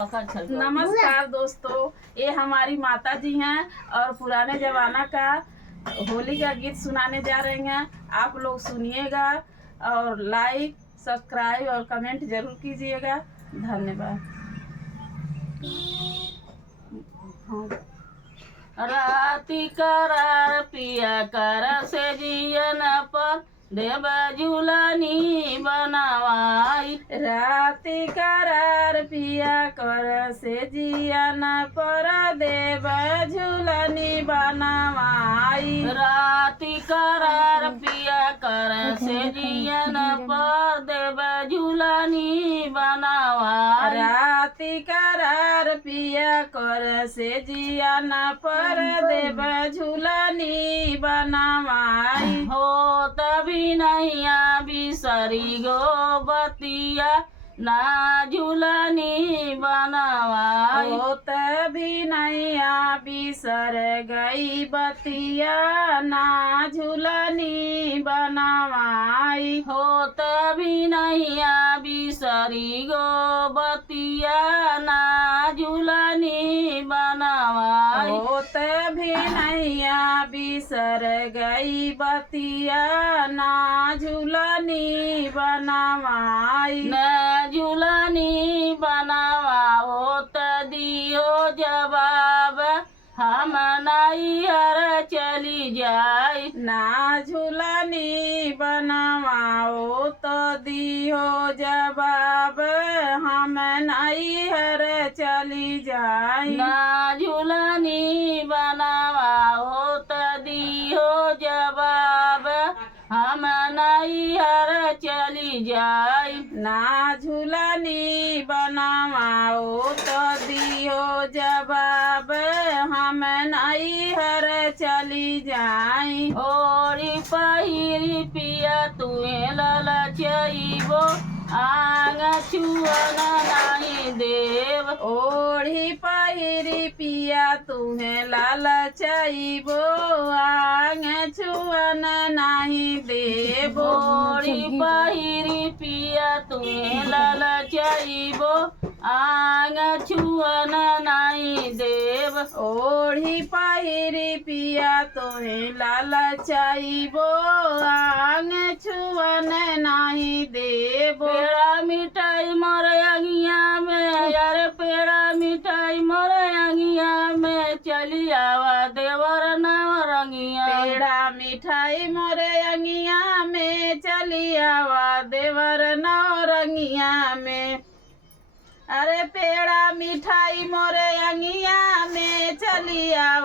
नमस्कार दोस्तों, ये हमारी माता जी हैं और पुराने जमाना का होली का गीत सुनाने जा रही हैं। आप लोग सुनिएगा और लाइक, सब्सक्राइब और कमेंट जरूर कीजिएगा। धन्यवाद। राती करार पिया कर से जियन पर देव झूलनी बनवाई। राती करार पिया कर से जियन पर देव झूलनी बनवाई। राती करार पिया कर से जियन पर देव झूलनी बनवाई। राती करार पिया कर से जियन पर देव झूलनी बनवाई। हो तभी नैया बिसरी गो बतिया ना झूलनी बनवाई। हो तभी नैया बिसर गई बतिया ना झूलनी बनवाई। हो तभी नैया बिसरी गो बतिया ना झूलनी बनवाई। हो तभी नैया बिसर गई बतिया ना झूलनी बनवाई। न झूलनी बनवाओ त दियो जवाब हम नैहर चली जाई। ना झूलनी बनवाओ तो दियो जवाब हम नैहर चली जाई। ना झूलनी बनवाओ तो दियो जवाब हम नैहर चली जाई। ना झूलनी बनवाओ तो दियो जवाब हम नैहर चली जाई। ओरी पहिरी पिया तुहे ललचइबो आंग छुअन नहीं देव। ओढ़ी पहिरी पिया तुहे ललचइबो आंग छुअन नहीं देव। ओढ़ी पहिरी पिया तुहे ललचइबो आंग छुअन नहीं देव। ओढ़ी पहिरी पिया तुहे ललचइबो आंग छुअन नहीं देव। पेड़ा मिठाई मोरे अंगिया में, यार पेड़ा मिठाई मोरे अंगिया में चली आवा देवर नवरंगिया। पेड़ा मिठाई मोरे अंगिया में चली आवा देवर नवरंगिया में। अरे पेड़ा मिठाई मोरे अंगिया में चली आवा